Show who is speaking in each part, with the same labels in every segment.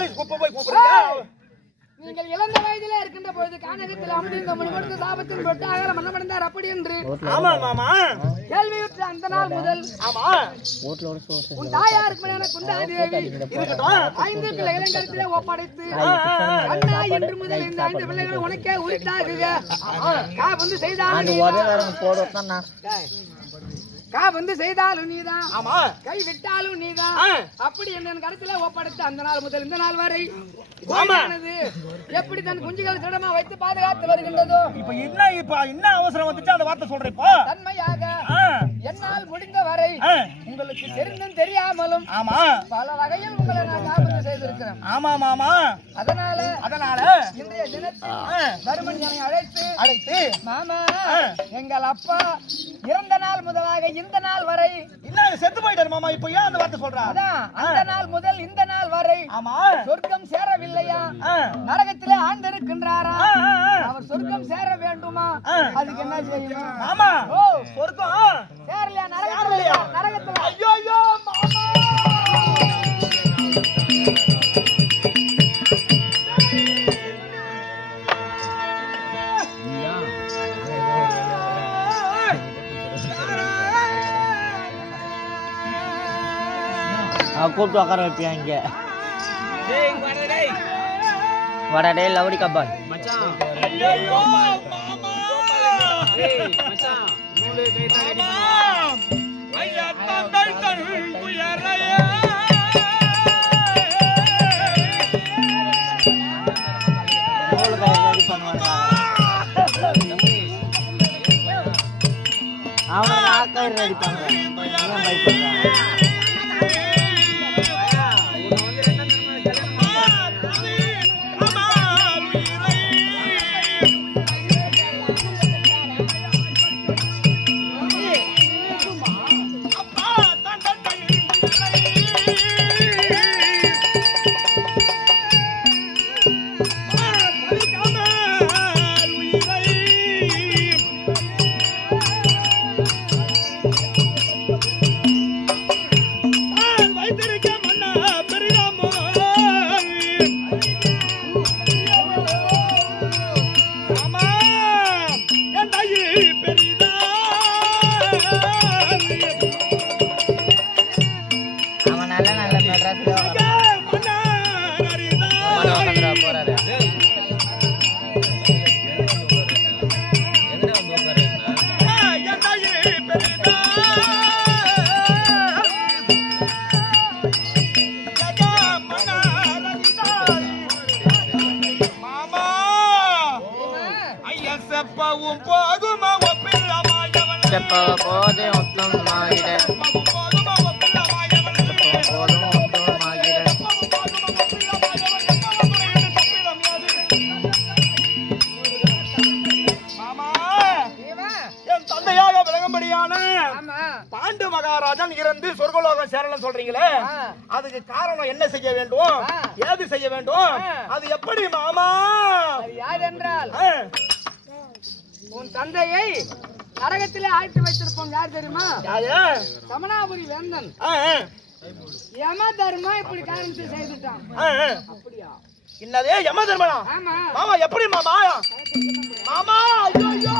Speaker 1: தந்தை
Speaker 2: குப்பை போய் கூப்பிடுறீங்க?
Speaker 1: நீங்கள் இளந்த வயதிலே இருக்கின்ற பொழுது கானகத்தில் சாபத்தின் பொட்டு அகல மன்னமடைந்தார் அப்படி என்று
Speaker 2: ஆமா மாமா.
Speaker 1: கேள்வியுற்ற அந்த நாள் முதல்
Speaker 2: ஆமா.
Speaker 1: உன் தாயாருக்கு மேலான குந்தாதேவி ஐந்து பிள்ளைகளின் கருத்திலே ஒப்படைத்து. அண்ணா இன்று முதல் இந்த ஐந்து பிள்ளைகள் உனக்கே உரித்தாகுக வந்து செய்தாலும்
Speaker 3: அந்த
Speaker 1: நீதான்.
Speaker 3: உதவாரங்க போடுறதுதான் நான்
Speaker 1: கா வந்து செய்தாலும் நீதான்.
Speaker 2: ஆமா.
Speaker 1: கை விட்டாலும் நீதான். அப்படி என்ன கருத்துல ஒப்படைத்து அந்த நாள் முதல் இந்த நாள் வரை எப்படி தன் குஞ்சுகளை திடமா வைத்து பாதுகாத்து வருகின்றதோ?
Speaker 2: இப்ப என்ன இப்ப என்ன அவசரம் வந்துச்சு அந்த வார்த்தை சொல்றேன் இப்போ
Speaker 1: தன்மையாக என்னால் முடிந்த வரை. உங்களுக்கு தெரிந்தும் தெரியாமலும்
Speaker 2: ஆமா.
Speaker 1: பல வகையில் உங்களை நான் ஞாபகம் செய்திருக்கிறேன்.
Speaker 2: ஆமா மாமா
Speaker 1: அதனால
Speaker 2: அதனால
Speaker 1: இன்றைய தினத்தில் என்னை அழைத்து
Speaker 2: அழைத்து
Speaker 1: மாமா. எங்கள் அப்பா இறந்த நாள் முதலாக இந்த நாள் வரை.
Speaker 2: என்ன செத்து போயிட்டாரு மாமா. இப்ப ஏன் அந்த வார்த்தை சொல்றா?
Speaker 1: அதான் அந்த நாள் முதல் இந்த நாள் வரை
Speaker 2: ஆமா.
Speaker 1: சொர்க்கம் சேரவில்லையா? நரகத்திலே ஆழ்ந்திருக்கின்றாரா?
Speaker 2: ஆ, ஆ, ஆ.
Speaker 1: அவர் சொர்க்கம் சேர வேண்டுமா. அதுக்கு என்ன செய்யணும்?
Speaker 2: மாமா
Speaker 1: ஓ
Speaker 2: சொர்க்கம்
Speaker 1: சேரலையா? நரகத்திலையா? நரகத்துல.
Speaker 2: ஐயோ.
Speaker 3: கூப்பிட்டு உட்கார வைப்பியா இங்க? வாடா டேய். லவடி
Speaker 2: தன் உயரையே
Speaker 3: ரெடி பண்ணுவாங்க
Speaker 2: அதுக்கு காரணம் என்ன செய்ய வேண்டும். ஏது செய்ய வேண்டும். அது எப்படி மாமா
Speaker 1: யார் என்றால். உன் தந்தையை நரகத்திலே ஆழ்த்தி வைத்திருப்போம் யார் தெரியுமா? கமலாபுரி வேந்தன். யம தர்மா இப்படி காரியத்தை செய்துட்டான். அப்படியா
Speaker 2: என்னதே யம தர்மனா
Speaker 1: ஆமா
Speaker 2: மாமா எப்படி மாமா மாமா ஐயோ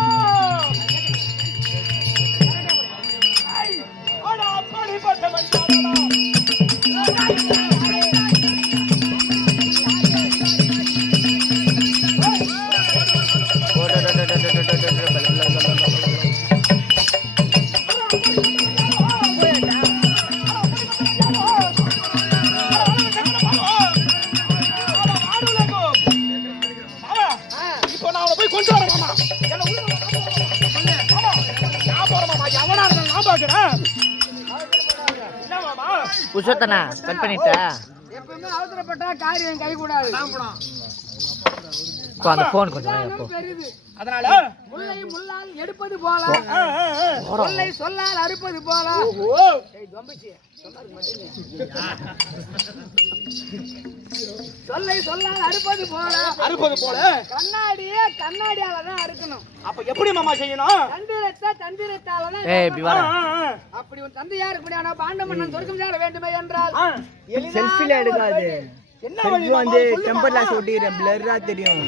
Speaker 2: கொண்டு வர
Speaker 3: மாமா.
Speaker 2: என்ன கட் பண்ணிட்டா?
Speaker 1: எப்பவுமே அவசரப்பட்டா காரியம் கை
Speaker 2: கூடாது அந்த ஃபோன் கொஞ்சம்
Speaker 3: அதனால
Speaker 1: முல்லை முள்ளால் எடுப்பது போல. சொல்லை சொல்லால் அறுப்பது போல. சொல்லை சொல்லால் அறுப்பது போல.
Speaker 3: அறுப்பது போல?
Speaker 1: கண்ணாடியே கண்ணாடியால தான் அறுக்கணும்.
Speaker 3: அப்ப எப்படி மாமா செய்யணும்?
Speaker 1: தந்திரத்தை தந்திரத்தால தான். அப்படி உன் தந்தையா இருக்கக்கூடியான பாண்ட மன்னன் சொர்க்கம் சேர வேண்டுமே என்றால்.
Speaker 4: செல்ஃபில எடுக்காது.
Speaker 3: என்ன?
Speaker 4: வந்து டெம்பர். கிளாஸ் ஒட்டிக்கிற பிளர்ரா தெரியும்.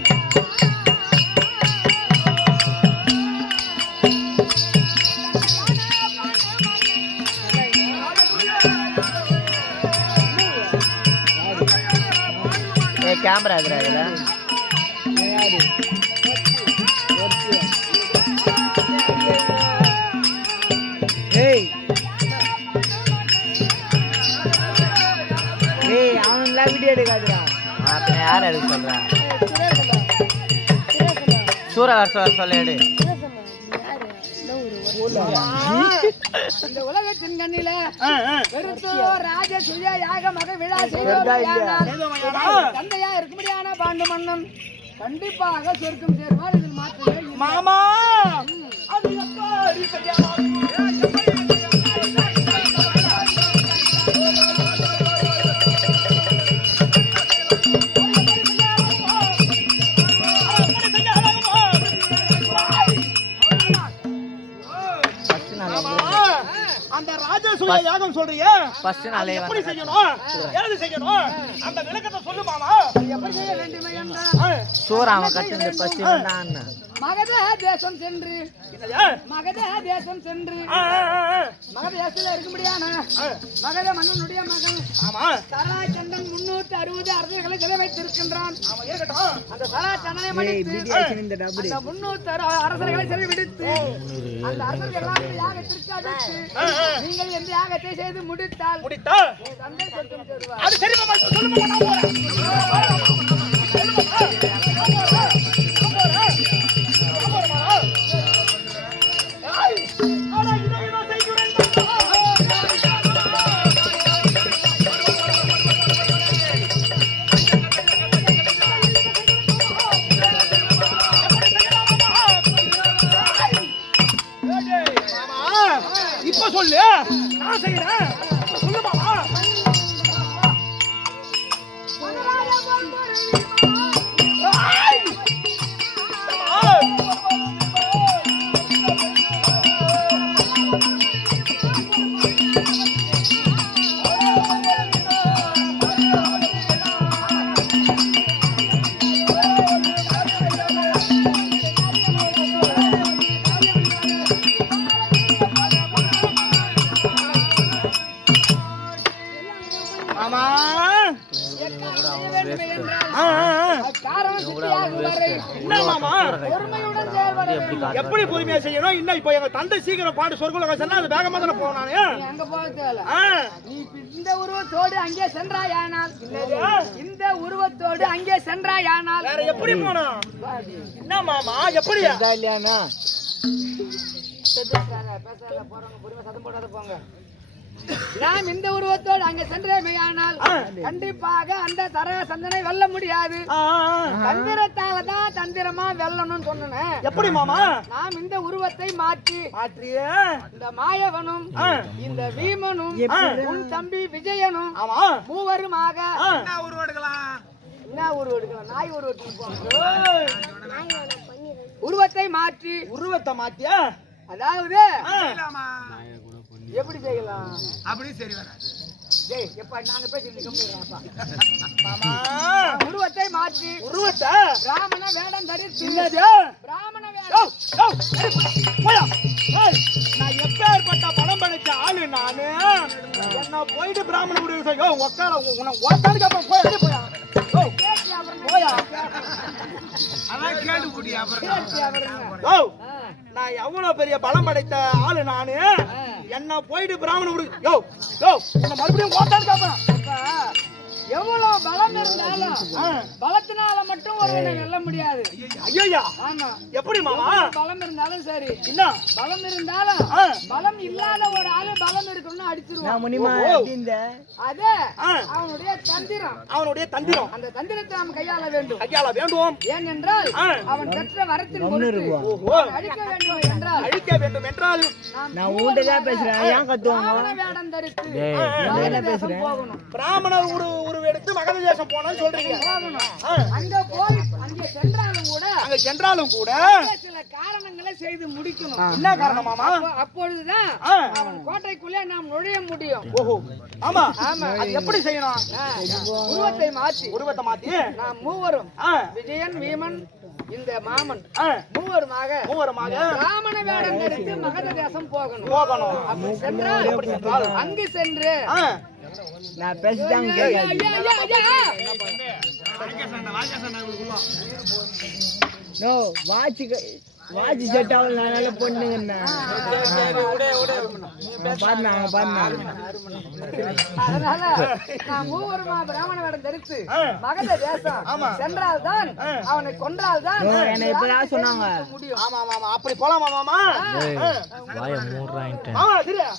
Speaker 2: கேமரா எதுரா இதுல?
Speaker 4: ஏய். ஏய் வீடியோ எடுக்காதுடா.
Speaker 2: அப்ப யார் எடுக்க சொல்றா சூர சொல்ல
Speaker 1: இந்த உலகத்தின் கண்ணில ராஜ சுய யாக மக விழா தந்தையா இருக்கும்படியான பாண்டு மன்னன். கண்டிப்பாக சொர்க்கம் சேர்வார். இதில் மாற்றமே.
Speaker 3: மாமா! சொல்றீங்க?
Speaker 2: ஃபர்ஸ்ட்
Speaker 3: அது
Speaker 2: நாளே
Speaker 3: எப்படி செய்யணும்? ஏது செய்யணும்? அந்த விளக்கத்தை சொல்லு மாமா.
Speaker 1: எப்படி செய்ய வேண்டுமே மகத தேசம் சென்று? மகத தேசம் சென்று. மகத தேசத்துல இருக்கும்படியான மகத மன்னனுடைய மகன்.
Speaker 3: ஆமா.
Speaker 1: சராச்சந்தன் முன்னூத்தி அறுபது அரசுகளை சிலை வைத்திருக்கின்றான். அந்த சராச்சந்தனை மடித்து முன்னூத்தி அரசர்களை சிறை விடுத்து அந்த அரசர்கள் யாகத்திற்கு அழைத்து
Speaker 3: ஆ.
Speaker 1: நீங்கள் எந்த யாகத்தை செய்து முடித்தால்
Speaker 3: முடித்தா
Speaker 1: உன் தந்தை சொர்க்கம் செல்வார்
Speaker 3: அது சரி மாமா நான் எப்படி பொறுமையா செய்யணும்? இன்னும் இப்ப எங்க தந்தை சீக்கிரம் பாட்டு சொர்க்குலகம் சொன்னா அது வேகமா தானே
Speaker 1: நீ அங்க போக இந்த உருவத்தோடு அங்கே சென்றாயானால் இந்த உருவத்தோடு அங்கே சென்றாயானால்
Speaker 3: வேற எப்படி போனோம் என்ன மாமா? எப்படி
Speaker 4: இல்லையாண்ணா?
Speaker 1: பேசாத, போறவங்க பொறுமை சத்தம் போடாத போங்க. நாம் இந்த உருவத்தோடு அங்கே சென்றேமையானால். கண்டிப்பாக அந்த தர சந்தனை வெல்ல முடியாது. தந்திரத்தால தான் தந்திரமா வெல்லணும்னு சொன்னேன்.
Speaker 3: எப்படி மாமா?
Speaker 1: நாம் இந்த உருவத்தை மாற்றி
Speaker 3: மாற்றியே.
Speaker 1: இந்த மாயவனும். இந்த வீமனும். உன் தம்பி விஜயனும்
Speaker 3: ஆமா.
Speaker 1: மூவருமாக. என்ன உருவம் எடுக்கலாம் நாய் உருவத்துக்கு போங்க உருவத்தை மாற்றி
Speaker 3: உருவத்தை மாத்தியா
Speaker 1: அதாவது எப்படி செய்யலாம்?
Speaker 3: அப்படி சரி வர
Speaker 1: டேய் எப்ப நாங்க பேசி கம்மிடுறாப்பா
Speaker 3: மாமா
Speaker 1: உருவத்தை மாற்றி.
Speaker 3: உருவத்தை?
Speaker 1: பிராமண வேடம் தரித்து.
Speaker 3: என்னது?
Speaker 1: பிராமண வேடம்.
Speaker 3: ஏய். ஏய், நான் எப்பேற்பட்ட படம் படிச்ச ஆளு நானு. என்ன போயிட்டு பிராமண முடிவு யோ உக்கார உன்னை உக்காருக்கு அப்புறம் போய் போயா
Speaker 1: கேட்டு.
Speaker 3: போயா
Speaker 1: கேட்டு அவருங்க.
Speaker 3: யோ
Speaker 1: ஆ,
Speaker 3: நான் எவ்வளவு பெரிய பலம் படைத்த ஆளு நானு. என்ன போயிட்டு பிராமண யோ யோ மறுபடியும் உக்காருக்கு அப்புறம்
Speaker 1: எவ்வளவு பலம் இருந்தாலும். பலத்தினால மட்டும் ஒருவனை வெல்ல முடியாது.
Speaker 3: ஐயா
Speaker 1: ஆமா.
Speaker 3: எப்படி மாமா?
Speaker 1: பலம் இருந்தாலும் சரி.
Speaker 3: என்ன?
Speaker 1: பலம் இருந்தாலும். பலம் இல்லாத ஒரு ஆளு பலம் இருக்கணும்னு அடிச்சிருவான். அதே. அவனுடைய தந்திரம்.
Speaker 3: அவனுடைய தந்திரம்.
Speaker 1: அந்த தந்திரத்தை நாம் கையாள வேண்டும்.
Speaker 3: கையாள வேண்டுவோம்.
Speaker 1: ஏனென்றால். அவன் பெற்ற வரத்தின் அழிக்க வேண்டும் என்றால்
Speaker 3: அழிக்க வேண்டும் என்றால்
Speaker 4: நான் தான் பேசுறேன். ஏன் கத்துவாங்க?
Speaker 1: வேடம் தரித்து மகத
Speaker 4: என்ன
Speaker 1: தேசம்
Speaker 3: உருவெடுத்து மகத தேசம் போனோம்னு சொல்றீங்க.
Speaker 1: அங்க போய் அங்கே சென்றாலும் கூட
Speaker 3: அங்க சென்றாலும் கூட
Speaker 1: சில காரணங்களை செய்து முடிக்கணும்.
Speaker 3: என்ன காரணம்
Speaker 1: அப்பொழுதுதான். அவன் கோட்டைக்குள்ளே நாம் நுழைய முடியும்.
Speaker 3: ஓஹோ. ஆமா.
Speaker 1: ஆமா.
Speaker 3: அது எப்படி செய்யணும்.
Speaker 1: உருவத்தை மாற்றி.
Speaker 3: உருவத்தை மாத்தி
Speaker 1: நாம் மூவரும் விஜயன் வீமன் இந்த மாமன் மூவருமாக
Speaker 3: மூவருமாக
Speaker 1: ராமண வேடம் தரித்து மகத தேசம் போகணும்.
Speaker 3: போகணும்.
Speaker 1: அப்படி சென்றால் அங்கு சென்று
Speaker 4: நான் பேசிட்டாங்க. நோ வாட்ச் வாட்ச் செட் ஆகல அதனால பொண்ணுங்கண்ணா பாருண்ணா பாருண்ணா.
Speaker 1: அதனால நாம் மூவருமா பிராமண வேடம் தரித்து. மகத தேசம் சென்றால்தான் அவனை கொன்றால்தான்
Speaker 4: ஓ, என்னை இப்பதான் சொன்னாங்க.
Speaker 1: முடியும்.
Speaker 3: ஆமா ஆமா ஆமா. அப்படி போலாமா மாமா.
Speaker 2: வாயை மூடுறான்ட்டு.
Speaker 3: ஆமா சரியா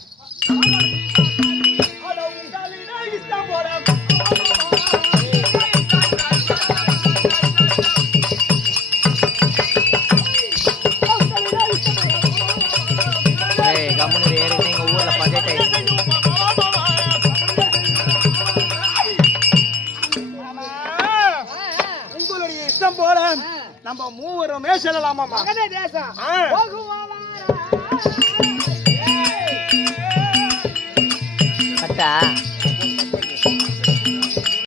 Speaker 3: நம்ம மூவருமே செல்லலாமா
Speaker 1: மகன தேசம். பட்டா